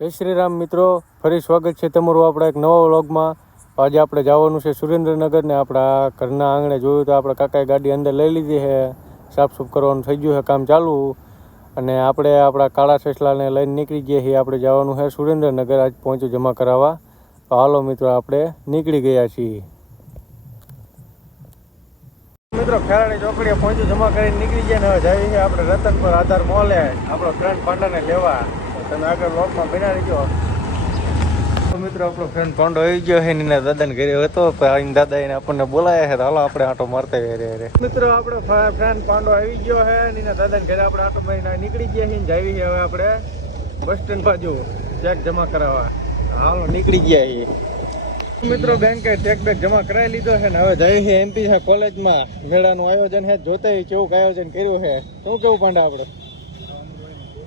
જય શ્રી રામ મિત્રો, ફરી સ્વાગત છે તમારું આપણા એક નવા વ્લોગમાં. આજે આપણે જવાનું છે સુરેન્દ્રનગર ને આપણા ઘરના આંગણે જોયું તો આપણા કાકાએ ગાડી અંદર લઈ લીધી છે. સાફસૂફ કરવાનું થઈ ગયું છે કામ ચાલુ. અને આપણે આપણા કાળા સસલાને લઈને નીકળી ગયા છીએ. આપણે જવાનું છે સુરેન્દ્રનગર આજ પહોંચું જમા કરાવવા. તો હાલો મિત્રો, આપણે નીકળી ગયા છીએ. મિત્રો ખેરાડી ચોકડીએ પહોંચું જમા કરીને નીકળી ગયા ને હવે જઈએ છીએ આપણે રતનપુર આધાર મોલે આપણો ફ્રેન્ડ પાંડાને લેવા. તમે આગળ વ્લોગમાં બના રહીજો. મિત્રો આપણો ફ્રેન્ડ પાંડો આવી ગયો છે એના દાદાને ઘરે હતો. એના દાદા એને આપણને બોલાયા છે તો હાલો આપણે આટો મારતા રે. મિત્રો આપણો ફ્રેન્ડ પાંડો આવી ગયો છે એના દાદાને ઘરે આપણે આટો મારીને નીકળી ગયા છીએ. જઈએ હવે આપણે બસ સ્ટેન્ડ બાજુ ચેક જમા કરાવવા. હાલો નીકળી ગયા છીએ. મિત્રો બેંકે ચેક બેક જમા કરાવી લીધો છે ને હવે જઈએ છીએ એમપી કોલેજમાં. મેળાનું આયોજન છે, જોતા કેવું આયોજન કર્યું છે. શું કેવું પાંડા આપણે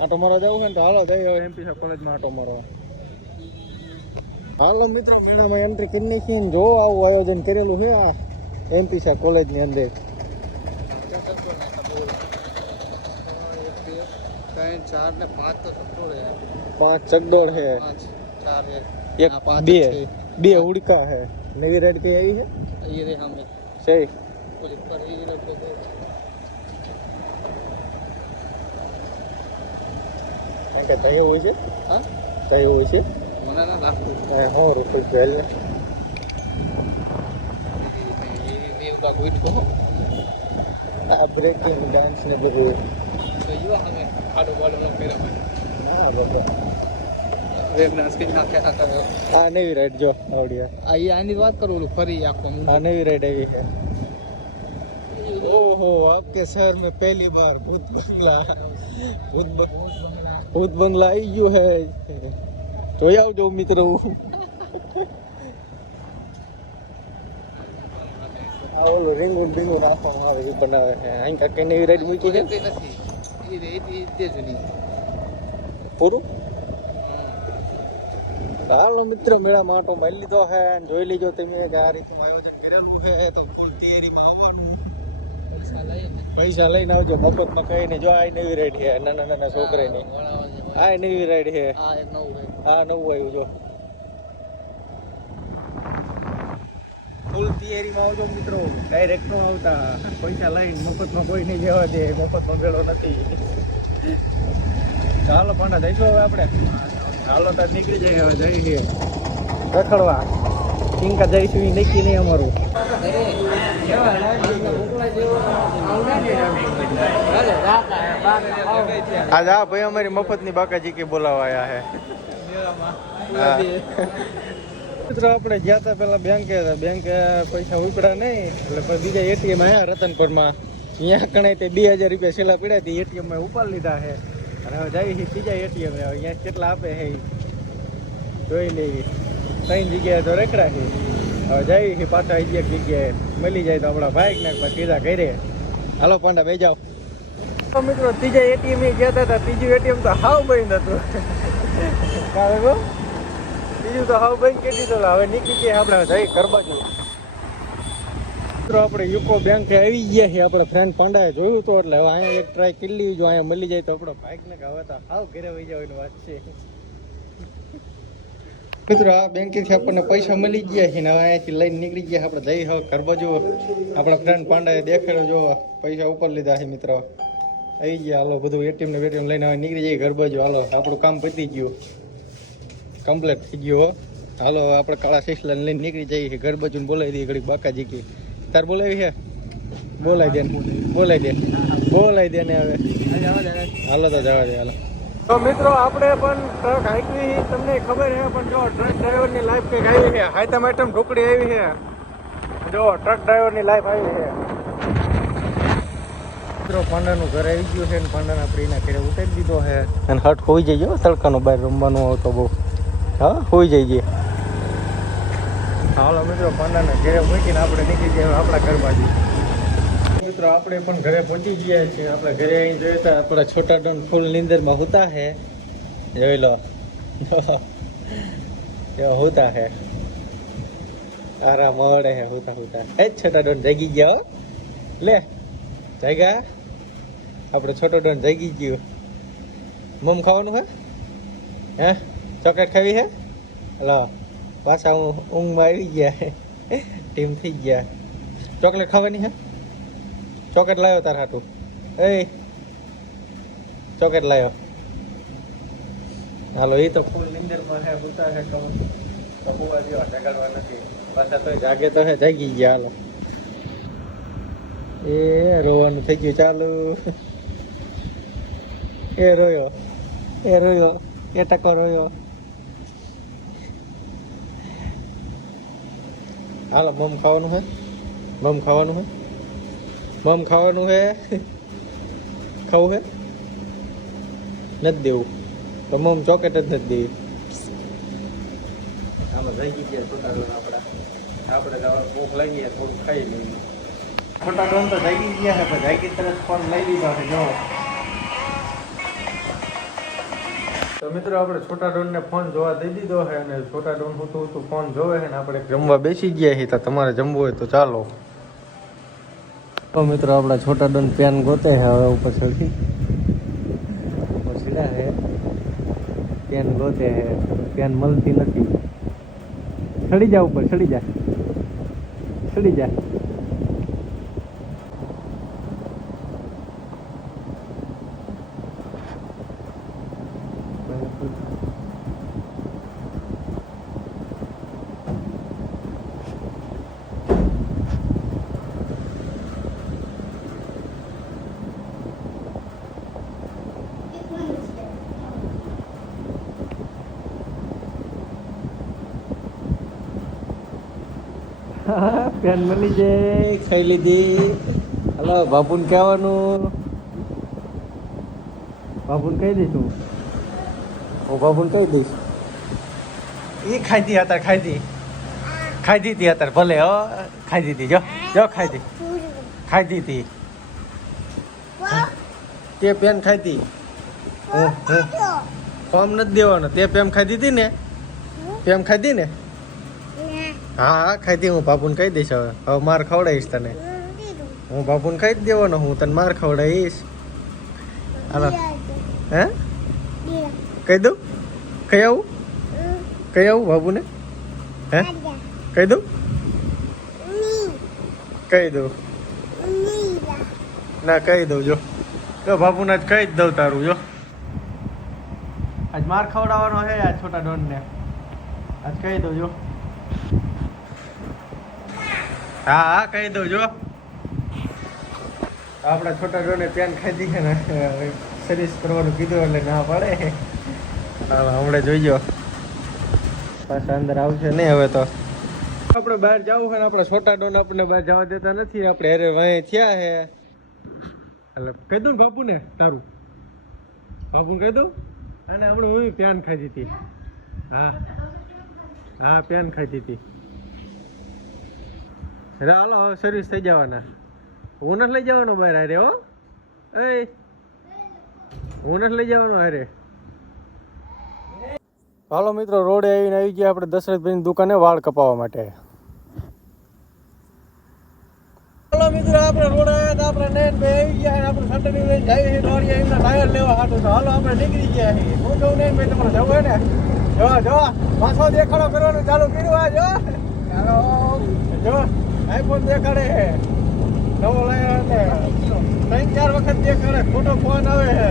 આટો મારવા જવું છે ને તો હાલો જઈએ હવે એમપી કોલેજમાં આટો મારવા. હાલો મિત્રો મેળામાં એન્ટ્રી કરી નાખી ને જો આવું આયોજન કરેલું છે આ એમપી કોલેજની અંદર. 5 ચકડોળ છે, એક બે ઉડકા છે. નવી રાઈડ કઈ આવી છે સહી તય હોય છે તય હોય છે હા રૂપિયા પહેલ આ બ્રેકિંગ ડાન્સ ને બધું આ નવી રાઈડ જો આવડિયા આની વાત કરું ફરી આખો આ નવી રાઈડ આવી છે. ओहो आपके शहर में पहली बार भूत बंगला आई गयो है. જોઈ આવજો મિત્રો. આ ઓલો રીંગું બીંગું નાખવાનું આવે એ બનાવે છે. અહીં કાંઈ નવી રાઈડ મૂકી છે પૂરું. હાલો મિત્રો મેળામાં આટો મારી લીધો છે. જોઈ લીજો તમે કે આ રીતનું આયોજન કરેલું છે તો ફૂલ તૈયારીમાં આવવાનું. પૈસા લઈને આવજો મફતમાં કહીને. જો આ નવી રાઈડ છે નાના છોકરાની. આ નવી રાઈડ છે. આ નવું આવ્યું જો. ફૂલ તૈયારીમાં આવજો મિત્રો. ડાયરેક્ટ નો આવતા. પૈસા લઈને મફતમાં કોઈ નહીં જવા દે. મફતમાં મેળો નથી. ચાલો પાંડા જઈશું હવે આપણે. હાલો તાર નીકળી જાય હવે જઈ છીએ રખડવા. કિંકા જઈશું એ નક્કી નહીં અમારું. આજ આ ભાઈ અમારી મફતની બાકાજી કે બોલાવા આવ્યા છે. મિત્રો આપણે ગયા હતા પેલા બેંકે પૈસા ઉપડ્યા નહીં એટલે પછી બીજા એટીએમ આવ્યા રતનપુરમાં. અહીંયા કણે તે 2000 રૂપિયા છેલ્લા પડ્યા હતી. એટીએમ માં ઉપાડ લીધા છે અને હવે જઈએ છીએ બીજા એટીએમ. અહીંયા કેટલા આપે છે જોઈ લેવી. 3 જગ્યાએ તો રેકડા છે. હવે જઈએ છીએ પાછા એક જગ્યાએ મળી જાય તો આપણા બાઇક ને સીધા ઘરે. હાલો પાંડા બે જાઓ. તો મિત્રો ત્રીજા એટીએમ ગયા હતા. ત્રીજું એટીએમ તો હાવ બંધ હતું. બીજું તો હાવ બંધ કરી દીધું. હવે નીકળી ગયા આપણે જઈ ઘર બાજુ. મિત્રો આપણે યુકો બેંક આવી ગયા છીએ. આપણે ફ્રેન્ડ પાંડાએ જોયું હતું એટલે હવે અહીંયા એક ટ્રાય કરી લીધું. જો અહીંયા મળી જાય તો આપણો બાઇક ને હવે તો હાવ ઘરે વહી જવાની વાત છે. મિત્રો આ બેંકેથી આપણને પૈસા મળી ગયા છે ને હવે અહીંયાથી લઈને નીકળી ગયા આપણે જઈ હવે ઘર બાજુ. આપણા ફ્રેન્ડ પાંડાએ દેખાડ્યો જો પૈસા ઉપર લીધા છે મિત્રો. આવી ગયા. હાલો બધું એટીએમ ને બેટીએમ લઈને હવે નીકળી જઈએ ઘર બાજુ. હાલો આપણું કામ પતી ગયું, કમ્પ્લીટ થઈ ગયું. હાલો આપણે કાળા સસલાને લઈને નીકળી જઈએ ઘર બાજુ. બોલાવી દઈએ ઘડીક બાકાજી કી. તાર બોલાવી છે? બોલાવી દે ને હવે. હાલો તો જવા દે. હાલો તો મિત્રો આપણે પણ ટ્રક હાંકવી. તમને ખબર છે પણ જો ટ્રક ડ્રાઈવરની લાઈફ કંઈક આવી છે. હાઈતમ આઈટમ ઢોકળી આવી છે. જો ટ્રક ડ્રાઈવરની લાઈફ આવી છે. મિત્રો પાંડાનું ઘર આવી ગયું છે ને પાંડાને આપણે એના ઘરે ઉતારી દીધો છે. અને હટ હોઈ જઈએ તડકાનો બહાર રમવાનું આવતો બહુ. હા હોઈ જઈએ. હાલો મિત્રો પાંડાને ઘરે મૂકીને આપણે નીકળી જઈએ આપણા ઘર બાજુ. મિત્રો આપણે પણ ઘરે પહોંચી ગયા છીએ. આપણે ઘરે અહીં જોઈએ તો આપણા છોટા ડોન ફૂલ નીંદરમાં હોતા હે. જોઈ લો હોતા હે. આરામ મળે હે હોતા. એ છોટા ડોન જાગી ગયા. લે જાગ્યા. આપણે છોટો ડોન જાગી ગયો. મમ ખાવાનું હે ચોકલેટ ખાવી હે હલો પાછા ઊંઘમાં આવી ગયા ટીમ થઈ ગયા ચોકલેટ ખાવાની હે ચોકલેટ લાવ્યો તાર હાટું એ ચોકલેટ લાવ્યો હાલો એ તો ફૂલ નિંદરમાં હે ઉતા હે તો હોવા દો જગાડવા નથી પાછા તો જાગે તો હે જાગી ગયા હાલો એ રોવાનું થઈ ગયું ચાલુ એ રોયો એ ટકો રોયો હાલો મમ ખાવાનું હે મમ ખાવાનું હે મમ ખાવાનું હે ખાવું હે નથી દેવું તો મમ ચોકેટ જ નથી દેવી આમાં જાગી ગયા છોટા ડોન આપણે ભૂખ લાગી થોડું ખાઈ લઈએ છોટા ડોન તો જાગી ગયા છે પણ જાગી તરત ફોન લઈ લીધો છે જો તો મિત્રો આપણે છોટા ડોનને ફોન જોવા દઈ દીધો છે અને છોટા ડોન હું ફોન જોવે છે ને આપણે જમવા બેસી ગયા છીએ તો તમારે જમવું હોય તો ચાલો તો મિત્રો આપણા છોટા ડોન પેન ગોતે છે હવે ઉપર ચડી સીડા છે પેન ગોતે છે પેન મળતી નથી ચડી જા ઉપર ચડી જા પેન મળી જાય ખાઈ લીધી હલો બાપુને કહેવાનું બાપુને કહી દઈશું હું બાપુને કહી દઈશ એ ખાઈ હતી અત્યારે ભલે હો ખાઈ દીધી જો ખાઈ દીધી તે પેન ખાઈ ફોર્મ નથી દેવાનો તે પેમ ખાઈ દીધી ને હા ખાઈ હું બાપુને કહી દઈશ હવે માર ખવડાવીશ તને હું બાપુને ખાઈ જ દેવાનો હું તને માર ખવડાવીશ હાલો હે કહી દઉં કહી આવું બાબુને હે કહી દઉં ના કહી દઉં જો બાપુને આજ કહી જ દઉં તારું જો આજ માર ખવડાવવાનો હે આ છોટા ડોનને આજ કહી દઉં જો હા કહી દઉં જો આપણા છોટા ડોને પેન ખાધી છે ને સર્વિસ કરવાનું કીધું એટલે ના પાડે હમણાં જોઈજો પાછા અંદર આવશે નહીં હવે તો આપણે બહાર જવું છે ને આપણે છોટા ડોન આપણને બહાર જવા દેતા નથી આપણે અરે વાંહે થયા છે એટલે કહી દઉં ને બાપુને તારું બાપુને કહી દઉં અને હમણાં હું પેન ખાધી હતી હા પેન ખાધી હતી હાલો હવે સર્વિસ થઈ જવાના હું નથી લઈ જવાનો બહાર હારે હો હું નથી લઈ જવાનો હારે હાલો મિત્રો રોડે આવીને આવી ગયા આપણે દશરથભાઈની દુકાને વાળ કપાવવા માટે હાલો મિત્રો આપણે રોડ આવ્યા હતા આપણે નયનભાઈ આવી ગયા આપણે સટની લઈને જઈએ છીએ દોડીએ એમના ટાયર લેવા હાટું તો હાલો આપણે નીકળી ગયા છીએ હું કહું નયનભાઈ તમારે જવું હોય ને જો પાછો દેખાડો કરવાનું ચાલુ કર્યું આ જો આઈફોન દેખાડે છે નવો લાવ્યા હતા 3-4 વખત દેખાડે ખોટો ફોન આવે છે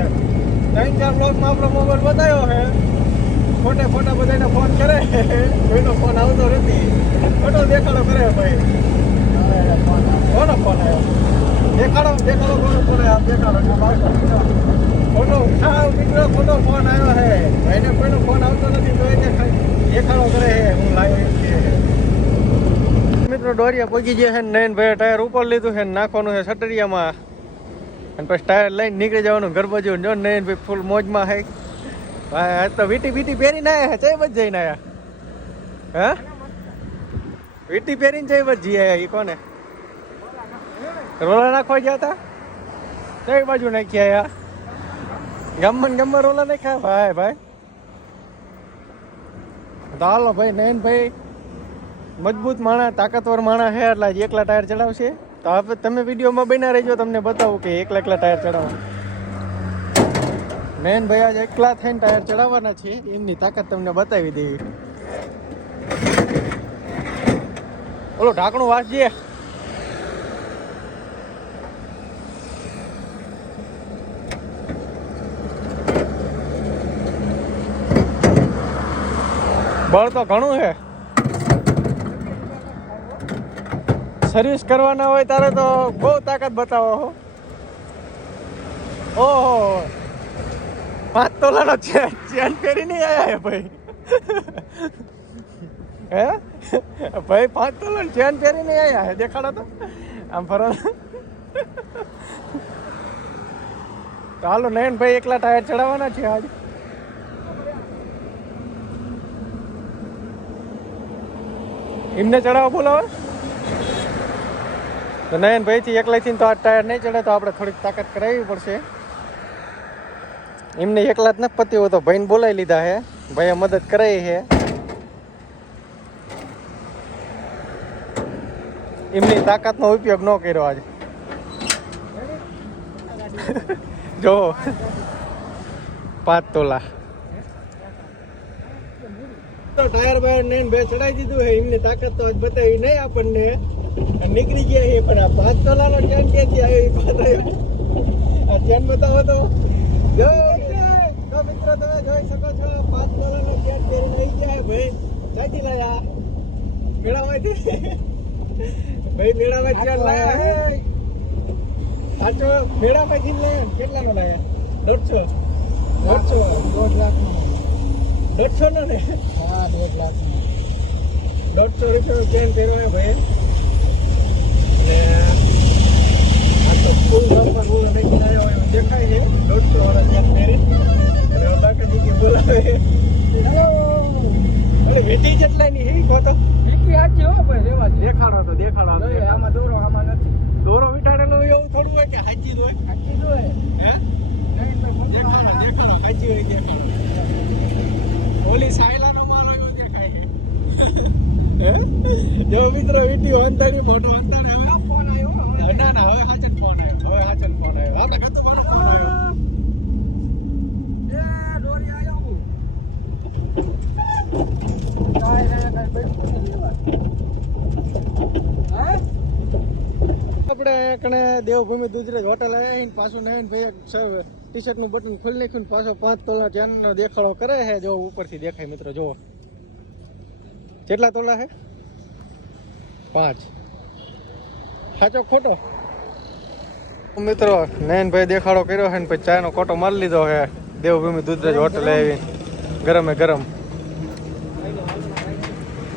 3-4 બ્લોગમાં આપણો મોબાઈલ બતાવ્યો છે ખોટા બધાને ફોન કરે કોઈનો ફોન આવતો નથી ખોટો દેખાડો કરે ભાઈ કોનો ફોન આવ્યો દેખાડો કોનો ફોન આવ્યો દેખાડો ખોટો ખોટો ફોન આવ્યો છે ભાઈને કોઈનો ફોન આવતો નથી તો એને દેખાડો કરે છે હું લાવ્યો મિત્રો દોરિયા પગી ગયા છે નયનભાઈ ટાયર ઉપર લીધું છે નાખવાનું છે સટરિયામાં અને પછી ટાયર લઈને નીકળી જવાનું ઘર બાજુ જો નયનભાઈ ફૂલ મોજમાં છે ભાઈ તો વીટી પહેરીને આવ્યા છે ચઈ બજ જઈને આવ્યા હા વીટી પહેરીને ચઈ બજ જઈ આવ્યા એ કોને રોલા નાખવા ગયા હતા કઈ બાજુ નાખી આવ્યા ગમમાં રોલા નાખ્યા ભાઈ તો હાલો ભાઈ નયનભાઈ મજબૂત માણા તાકાતવર માણા છે એટલે એકલા ટાયર ચડાવશે તો હવે તમે વિડીયોમાં બન્યા રહેજો તમને બતાવું કે એકલા ટાયર ચડાવો મેન ભાઈ આજે એકલા થઈને ટાયર ચડાવવાના છે, એમની તાકાત તમને બતાવી દેવી. ઓલો ઢાંકણું વાંચજે. બળ તો ઘણું છે. સર્વિસ કરવાના હોય તારે તો બહુ તાકાત બતાવો હો. ઓહો 5 તોલાનો ચેન પહેરી નહીં આવ્યા હે ભાઈ. હે ભાઈ 5 તોલાનો ચેન પહેરી નહીં આવ્યા હે. દેખાડો તો આમ ફરો. તો હાલો નયન ભાઈ એકલા ટાયર ચડાવવાના છે આજે. એમને ચડાવવા બોલાવે તો નયન ભાઈથી એકલાથી તો આ ટાયર નહીં ચડે, તો આપણે થોડીક તાકાત કરાવવી પડશે. એમને એકલા જ નથી પતી હોય તો ભાઈને બોલાવી લીધા હે, ભાઈએ મદદ કરાવી છે. એમની તાકાતનો ઉપયોગ ન કર્યો આજે. જો 5 તોલા ટાયર બાયર નહીં બે ચડાવી દીધું હે. એમની તાકાત તો આજ બતાવી નહીં આપણને, નીકળી ગયા છે. પણ આ 5 તોલાનો ચેન ક્યાંથી આવ્યો? આ ચેન બતાવો તો. જો મિત્રો તમે જોઈ શકો છો 5 તોલાનો ચેન પહેરીને આવી ગયા ભાઈ. ક્યાંથી લાયા? મેળામાંથી ભાઈ. મેળામાં ચેન લાયા હે સાચો. મેળામાંથી લાયા. કેટલાનો લાયા? 1.5 લાખ. 1.5 નો ને? હા 1.5 લાખ. 1.5 રૂપિયાનો ચેન પહેરવાય ભાઈ. અને આ તો ફૂલ રમવા બોલો નહીં લાવ્યો હોય દેખાય છે. 150 વાળા ચેન પહેરી અને બાકી કે બોલાવે. અરે વેટી જેટલાની હે કો તો વેટી આજી હો ભાઈ. રેવા દેખાડો તો દેખાડો. આમાં દોરો આમાં નથી. દોરો વિટાડેલો એવું થોડું હોય કે હાજી જ હોય? હાજી જ હોય. હે નહીં તો દેખાડો દેખાડો. હાજી હોય દેખાડો. ઓલી સાયલાનો માલ આવ્યો દેખાય છે. હે જો મિત્રો વિડિયો અંતરી ફોટો અંતર હવે ફોન આવ્યો. ના ના હવે હાચન ફોન આવ્યો. હવે હાચન ફોન આવ્યો. આપણે કતો મારો ફોન આવ્યો. એ ડોરી આવ્યો. આપણે કણે દેવભૂમિ દુધરેજ હોટલ આવીને પાછું નયન ભાઈ ટી શર્ટ નું બટન ખોલી નાખ્યું. પાછો 5 તોલા ચેનનો દેખાડો કરે છે. જો ઉપરથી દેખાય મિત્રો. જો કેટલા તોલા છે? 5. સાચો ખોટો? મિત્રો નયન ભાઈ દેખાડો કર્યો છે ને પછી ચાયનો કોટો મારી લીધો છે. દેવભૂમિ દુધરેજ હોટલ આવી ગરમે ગરમ.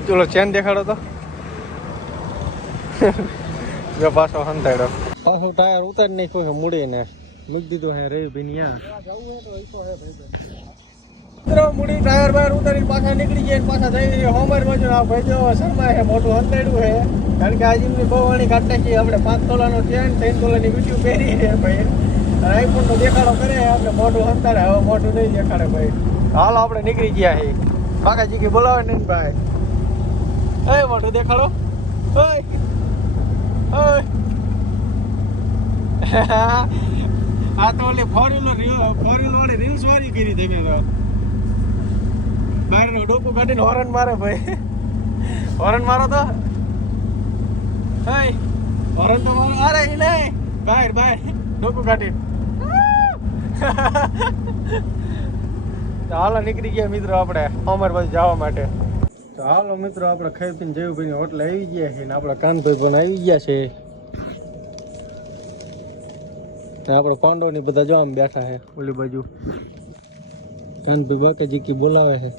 ચલો ચેન દેખાડો તો. જો પાછો હંતાડ્યો. પાછો ટાયર ઉતારી નાખ્યો મૂડીને મૂકી દીધો હે રવિભાઈ ત્યાં. મૂડી ટાયર બાયર ઉતારીને પાછા નીકળી ગયા. પાછા થઈ હોમર બાજુ આ ભાઈ જો શર્મા છે મોટું હંતાડ્યું છે. કારણ કે આજે એમની બહુ વાણી કાઢ નાખી. આપણે 5 તોલાનો ચેન 3 તોલાની વીડિયો પહેરી છે ભાઈ. અને આઈફોનનો દેખાડો કરે આપણે મોટું હંતાડે. હવે મોટું નહીં દેખાડે ભાઈ. હાલ આપણે નીકળી ગયા છે. કાકાજી કે બોલાવે ને ભાઈ. એ મોટું દેખાડો. આ તો ઓલી ફોર વ્હીલર વાળી રીલ્સ વાળી કરી તમે તો. બહાર ડોકું કાઢીને હોરન મારે ભાઈ. હોરન મારો તો. હોરન તો મારો. અરે નહીં બહાર બહાર ડોકું કાઢીને. હાલો નીકળી ગયા મિત્રો આપણે અમર બાજુ જવા માટે. તો હાલો મિત્રો આપણે ખાઈ પીને જયુભાઈ હોટલ આવી ગયા છે ને આપણા કાનભાઈ પણ આવી ગયા છે. આપણે પાંડવની બધા જો આમ બેઠા છે ઓલી બાજુ. કાનભાઈ બાકાજી કી બોલાવે છે.